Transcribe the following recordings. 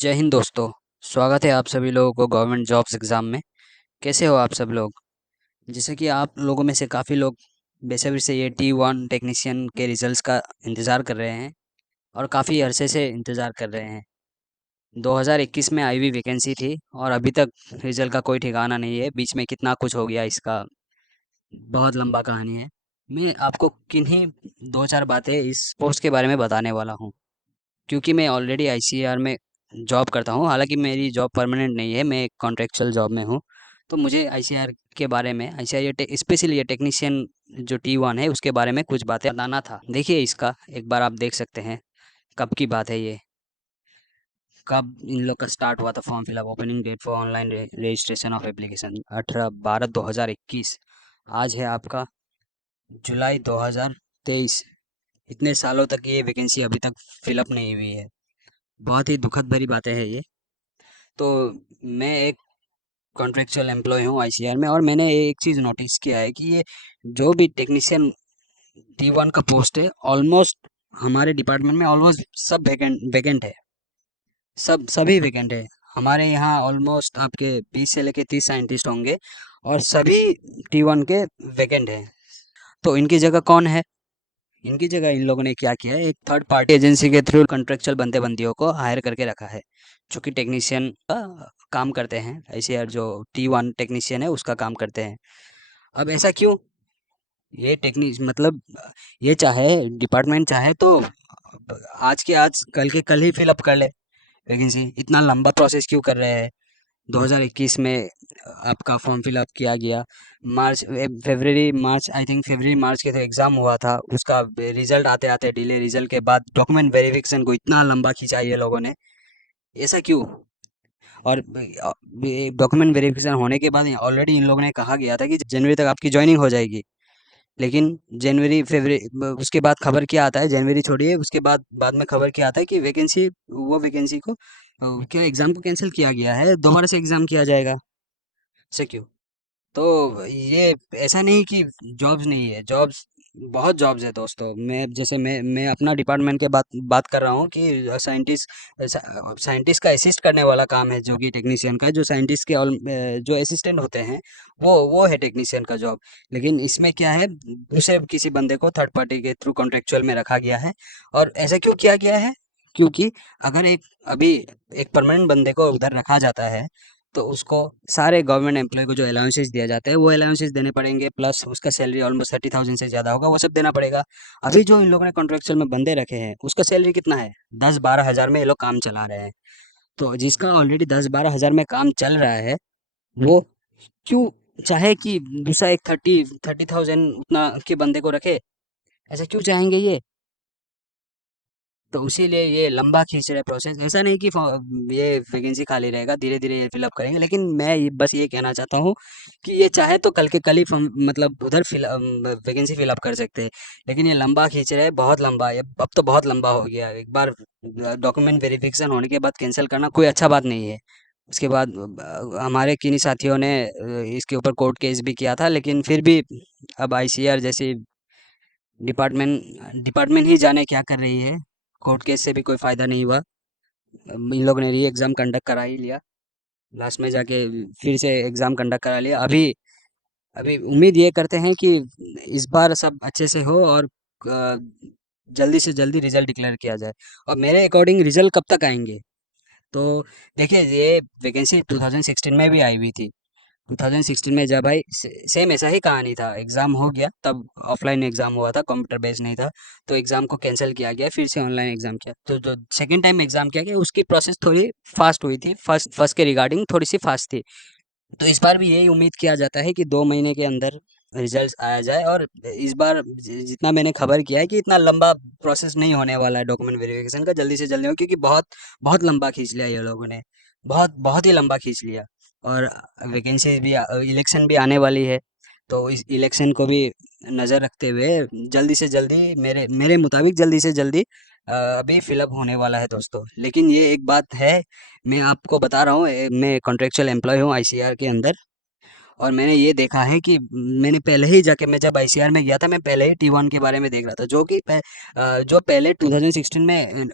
जय हिंद दोस्तों। स्वागत है आप सभी लोगों को गवर्नमेंट जॉब्स एग्ज़ाम में। कैसे हो आप सब लोग? जैसे कि आप लोगों में से काफ़ी लोग बेसब्री से ये T1 टेक्नीशियन के रिजल्ट्स का इंतज़ार कर रहे हैं और काफ़ी अरसे से इंतज़ार कर रहे हैं। 2021 में आई हुई वैकेंसी थी और अभी तक रिजल्ट का कोई ठिकाना नहीं है। बीच में कितना कुछ हो गया, इसका बहुत लंबा कहानी है। मैं आपको किन्हीं दो चार बातें इस पोस्ट के बारे में बताने वाला हूँ, क्योंकि मैं ऑलरेडी आईसीएआर में जॉब करता हूँ। हालांकि मेरी जॉब परमानेंट नहीं है, मैं एक कॉन्ट्रेक्चुअल जॉब में हूँ। तो मुझे आईसीएआर के बारे में, आईसीएआर स्पेशली ये टेक्नीशियन जो T1 है उसके बारे में कुछ बातें बताना था। देखिए, इसका एक बार आप देख सकते हैं कब की बात है ये। कब इन लोग का स्टार्ट हुआ था form fill up. Opening date for online registration of application 18/12/2021। आज है आपका जुलाई 2023। इतने सालों तक ये वैकेंसी अभी तक फिलअप नहीं हुई है। बहुत ही दुखद भरी बातें हैं ये। तो मैं एक कॉन्ट्रेक्चुअल एम्प्लॉय हूँ आईसीआर में, और मैंने एक चीज़ नोटिस किया है कि ये जो भी टेक्नीशियन T1 का पोस्ट है, ऑलमोस्ट हमारे डिपार्टमेंट में ऑलमोस्ट सब वैकेंट वैकेंट है। सभी वैकेंट है। हमारे यहाँ ऑलमोस्ट आपके 20 से लेके 30 साइंटिस्ट होंगे और सभी T1 के वैकेंट हैं। तो इनकी जगह कौन है? इनकी जगह इन लोगों ने क्या किया है, एक थर्ड पार्टी एजेंसी के थ्रू कॉन्ट्रेक्चुअल बंदे बंदियों को हायर करके रखा है, जो कि टेक्नीशियन का काम करते हैं। ऐसे यार जो T1 टेक्नीशियन है उसका काम करते हैं। अब ऐसा क्यों? ये टेक्निक मतलब ये चाहे डिपार्टमेंट चाहे तो आज के आज कल के कल ही फिलअप कर ले वैकेंसी। इतना लंबा प्रोसेस क्यों कर रहे हैं? 2021 में आपका फॉर्म फिलअप किया गया। फरवरी मार्च, आई थिंक फरवरी मार्च के तो एग्ज़ाम हुआ था। उसका रिजल्ट आते आते डिले, रिजल्ट के बाद डॉक्यूमेंट वेरिफिकेशन को इतना लंबा खिंचा ये लोगों ने। ऐसा क्यों? और डॉक्यूमेंट वेरिफिकेशन होने के बाद ऑलरेडी इन लोगों ने कहा गया था कि जनवरी तक आपकी ज्वाइनिंग हो जाएगी। लेकिन जनवरी फरवरी उसके बाद खबर क्या आता है, जनवरी छोड़िए, उसके बाद बाद में खबर क्या आता है कि वैकेंसी, वो वैकेंसी को क्या एग्ज़ाम को कैंसिल किया गया है, दोबारा से एग्ज़ाम किया जाएगा। ऐसा क्यों? तो ये ऐसा नहीं कि जॉब्स नहीं है, जॉब्स बहुत जॉब्स है दोस्तों। मैं अपना डिपार्टमेंट के बात बात कर रहा हूँ कि साइंटिस्ट का असिस्ट करने वाला काम है, जो कि टेक्नीशियन का है। जो साइंटिस्ट के जो असिस्टेंट होते हैं, वो है टेक्नीशियन का जॉब। लेकिन इसमें क्या है, दूसरे किसी बंदे को थर्ड पार्टी के थ्रू कॉन्ट्रेक्चुअल में रखा गया है। और ऐसा क्यों किया गया है? क्योंकि अगर अभी एक परमानेंट बंदे को उधर रखा जाता है, तो उसको सारे गवर्नमेंट एम्प्लॉय को जो अलाउंसेस दिया जाता है वो अलाउंसेस देने पड़ेंगे, प्लस उसका सैलरी ऑलमोस्ट 30,000 से ज़्यादा होगा, वो सब देना पड़ेगा। अभी जो इन लोगों ने कॉन्ट्रेक्चुअल में बंदे रखे हैं उसका सैलरी कितना है? 10-12 हज़ार में ये लोग काम चला रहे हैं। तो जिसका ऑलरेडी 10-12 हज़ार में काम चल रहा है, वो क्यों चाहे कि दूसरा एक 30,000 उतना के बंदे को रखे? ऐसा क्यों चाहेंगे ये? तो इसीलिए ये लंबा खींच रहे प्रोसेस। ऐसा नहीं कि ये वैकेंसी खाली रहेगा, धीरे धीरे ये फिलअप करेंगे। लेकिन मैं बस ये कहना चाहता हूँ कि ये चाहे तो कल के कल ही मतलब उधर वैकेंसी फिलअप कर सकते हैं। लेकिन ये लंबा खींच रहे हैं, बहुत लंबा है। अब तो बहुत लंबा हो गया है। एक बार डॉक्यूमेंट वेरिफिकेशन होने के बाद कैंसिल करना कोई अच्छा बात नहीं है। उसके बाद हमारे किन्हीं साथियों ने इसके ऊपर कोर्ट केस भी किया था, लेकिन फिर भी अब आईसीआर जैसी डिपार्टमेंट ही जाने क्या कर रही है। कोर्ट केस से भी कोई फायदा नहीं हुआ। इन लोगों ने री एग्जाम कंडक्ट करा ही लिया लास्ट में जाके। फिर से एग्जाम कंडक्ट करा लिया। अभी अभी उम्मीद ये करते हैं कि इस बार सब अच्छे से हो और जल्दी से जल्दी रिजल्ट डिक्लेयर किया जाए। और मेरे अकॉर्डिंग रिजल्ट कब तक आएंगे? तो देखिए, ये वैकेंसी 2016 में भी आई हुई थी। 2016 में जब आई, सेम ऐसा ही कहानी था। एग्ज़ाम हो गया, तब ऑफलाइन एग्ज़ाम हुआ था, कंप्यूटर बेस्ड नहीं था। तो एग्ज़ाम को कैंसिल किया गया, फिर से ऑनलाइन एग्ज़ाम किया। तो जो सेकंड टाइम एग्ज़ाम किया गया उसकी प्रोसेस थोड़ी फास्ट हुई थी, फर्स्ट फर्स्ट के रिगार्डिंग थोड़ी सी फास्ट थी। तो इस बार भी यही उम्मीद किया जाता है कि 2 महीने के अंदर रिजल्ट आया जाए। और इस बार जितना मैंने खबर किया है कि इतना लंबा प्रोसेस नहीं होने वाला है डॉक्यूमेंट वेरिफिकेशन का, जल्दी से जल्दी हो। क्योंकि बहुत बहुत लंबा खींच लिया ये लोगों ने, बहुत बहुत ही लंबा खींच लिया। और वैकेंसी भी, इलेक्शन भी आने वाली है। तो इस इलेक्शन को भी नज़र रखते हुए जल्दी से जल्दी, मेरे मेरे मुताबिक जल्दी से जल्दी अभी फिलअप होने वाला है दोस्तों। लेकिन ये एक बात है, मैं आपको बता रहा हूँ, मैं कॉन्ट्रेक्चुअल एम्प्लॉय हूँ आईसीआर के अंदर। और मैंने ये देखा है कि मैंने पहले ही जाके, मैं जब आईसीआर में गया था, मैं पहले ही टी1 के बारे में देख रहा था, जो कि जो पहले 2016 में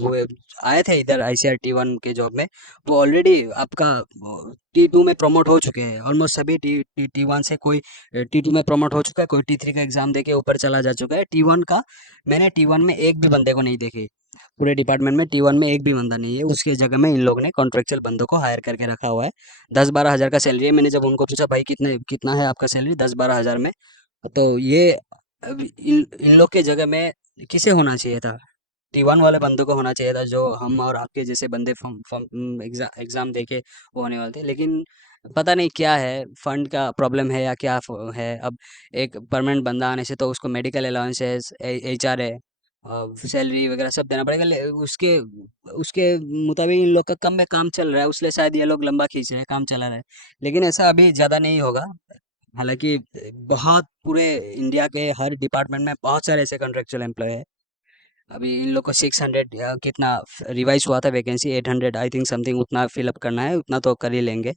हुए आए थे इधर आईसीआर टी1 के जॉब में, वो ऑलरेडी आपका टी2 में प्रमोट हो चुके हैं। ऑलमोस्ट सभी टी1 से कोई टी2 में प्रमोट हो चुका है, कोई टी3 का एग्जाम देके ऊपर चला जा चुका है। टी1 का मैंने टी1 में एक भी बंदे को नहीं देखे, पूरे डिपार्टमेंट में टी1 में एक भी बंदा नहीं है। उसके जगह में इन लोगों ने कॉन्ट्रेक्चुअल बंदों को हायर करके रखा हुआ है। 10-12 हज़ार का सैलरी है। मैंने जब उनको पूछा भाई कितना है आपका सैलरी, 10-12 हज़ार में, तो ये अब इन लोग के जगह में किसे होना चाहिए था? टी1 वाले बंदों को होना चाहिए था, जो हम और आपके जैसे बंदे एग्जाम दे के वो होने वाले थे। लेकिन पता नहीं क्या है, फंड का प्रॉब्लम है या क्या है। अब एक परमानेंट बंदा आने से तो उसको मेडिकल अलाउंसेस, एचआर है, सैलरी वगैरह सब देना पड़ेगा। उसके उसके मुताबिक इन लोग का कम में काम चल रहा है, उसलिए शायद ये लोग लंबा खींच रहे हैं, काम चला रहा है। लेकिन ऐसा अभी ज़्यादा नहीं होगा। हालांकि बहुत पूरे इंडिया के हर डिपार्टमेंट में बहुत सारे ऐसे कॉन्ट्रेक्चुअल एम्प्लॉय है। अभी इन लोग को 600 या कितना रिवाइज हुआ था वैकेंसी, 800 आई थिंक समथिंग, उतना फिलअप करना है, उतना तो कर ही लेंगे।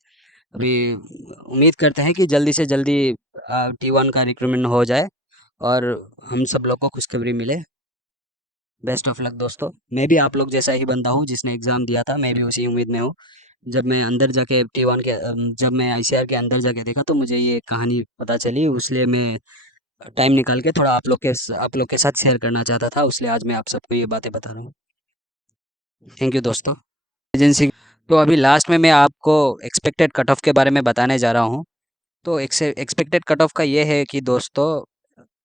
अभी उम्मीद करते हैं कि जल्दी से जल्दी टी1 का रिक्रूटमेंट हो जाए और हम सब लोग को खुशखबरी मिले। बेस्ट ऑफ लक दोस्तों। मैं भी आप लोग जैसा ही बंदा हूँ जिसने एग्ज़ाम दिया था, मैं भी उसी उम्मीद में हूँ। जब मैं अंदर जाके टी1 के जब मैं आईसीआर के अंदर जाके देखा तो मुझे ये कहानी पता चली, इसलिए मैं टाइम निकाल के थोड़ा आप लोग के साथ शेयर करना चाहता था, इसलिए आज मैं आप सबको ये बातें बता रहा हूँ। थैंक यू दोस्तों। एजेंसी। तो अभी लास्ट में मैं आपको एक्सपेक्टेड कट ऑफ के बारे में बताने जा रहा हूँ। तो एक्सपेक्टेड कट ऑफ का ये है कि दोस्तों,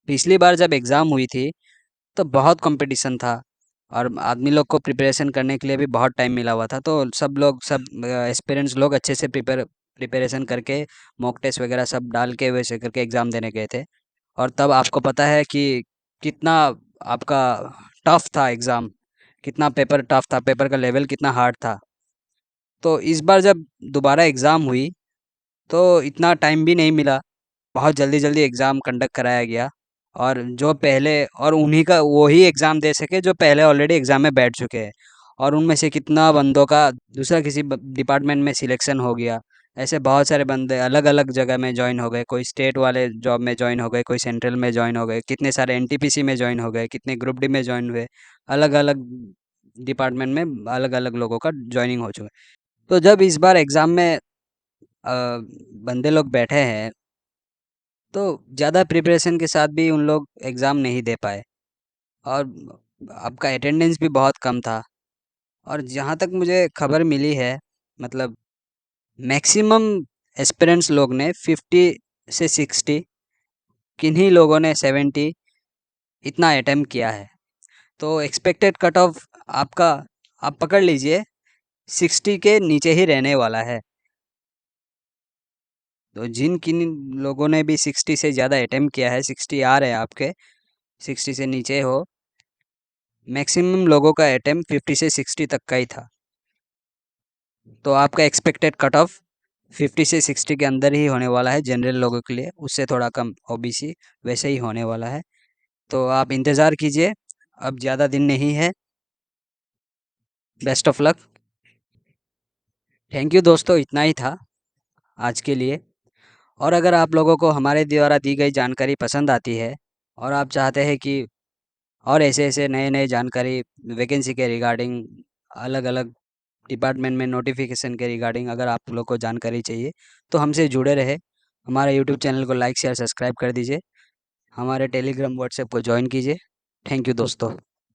पिछली बार जब एग्ज़ाम हुई थी तो बहुत कंपटीशन था और आदमी लोग को प्रिपरेशन करने के लिए भी बहुत टाइम मिला हुआ था। तो सब एस्पिरेंट्स लोग अच्छे से प्रिपरेशन करके मॉक टेस्ट वगैरह सब डाल के वैसे करके एग्ज़ाम देने गए थे। और तब आपको पता है कि कितना आपका टफ था एग्ज़ाम, कितना पेपर टफ था, पेपर का लेवल कितना हार्ड था। तो इस बार जब दोबारा एग्ज़ाम हुई तो इतना टाइम भी नहीं मिला, बहुत जल्दी जल्दी एग्ज़ाम कंडक्ट कराया गया। और जो पहले, और उन्हीं का वही एग्ज़ाम दे सके जो पहले ऑलरेडी एग्ज़ाम में बैठ चुके हैं। और उनमें से कितना बंदों का दूसरा किसी डिपार्टमेंट में सिलेक्शन हो गया। ऐसे बहुत सारे बंदे अलग अलग जगह में ज्वाइन हो गए, कोई स्टेट वाले जॉब में ज्वाइन हो गए, कोई सेंट्रल में ज्वाइन हो गए, कितने सारे एनटीपीसी में ज्वाइन हो गए, कितने ग्रुप डी में ज्वाइन हुए। अलग अलग डिपार्टमेंट में अलग अलग लोगों का ज्वाइनिंग हो चुका है। तो जब इस बार एग्ज़ाम में बंदे लोग बैठे हैं तो ज़्यादा प्रिपरेशन के साथ भी उन लोग एग्ज़ाम नहीं दे पाए और आपका अटेंडेंस भी बहुत कम था। और जहाँ तक मुझे खबर मिली है, मतलब मैक्सिमम एस्पिरेंट्स लोग ने 50 से 60, किन्हीं लोगों ने 70 इतना अटेम्प्ट किया है। तो एक्सपेक्टेड कट ऑफ आपका, आप पकड़ लीजिए, 60 के नीचे ही रहने वाला है। तो जिन किन लोगों ने भी 60 से ज़्यादा अटेम्प्ट किया है, 60 आ रहे हैं आपके, 60 से नीचे हो, मैक्सिमम लोगों का अटेम्प्ट 50 से 60 तक का ही था। तो आपका एक्सपेक्टेड कट ऑफ 50 से 60 के अंदर ही होने वाला है जनरल लोगों के लिए, उससे थोड़ा कम ओबीसी, वैसे ही होने वाला है। तो आप इंतज़ार कीजिए, अब ज़्यादा दिन नहीं है। Best of luck. Thank you दोस्तों, इतना ही था आज के लिए। और अगर आप लोगों को हमारे द्वारा दी गई जानकारी पसंद आती है और आप चाहते हैं कि और ऐसे ऐसे नए नए जानकारी वैकेंसी के रिगार्डिंग, अलग अलग डिपार्टमेंट में नोटिफिकेशन के रिगार्डिंग अगर आप लोग को जानकारी चाहिए, तो हमसे जुड़े रहे। हमारे यूट्यूब चैनल को लाइक शेयर सब्सक्राइब कर दीजिए, हमारे टेलीग्राम व्हाट्सएप को ज्वाइन कीजिए। थैंक यू दोस्तों।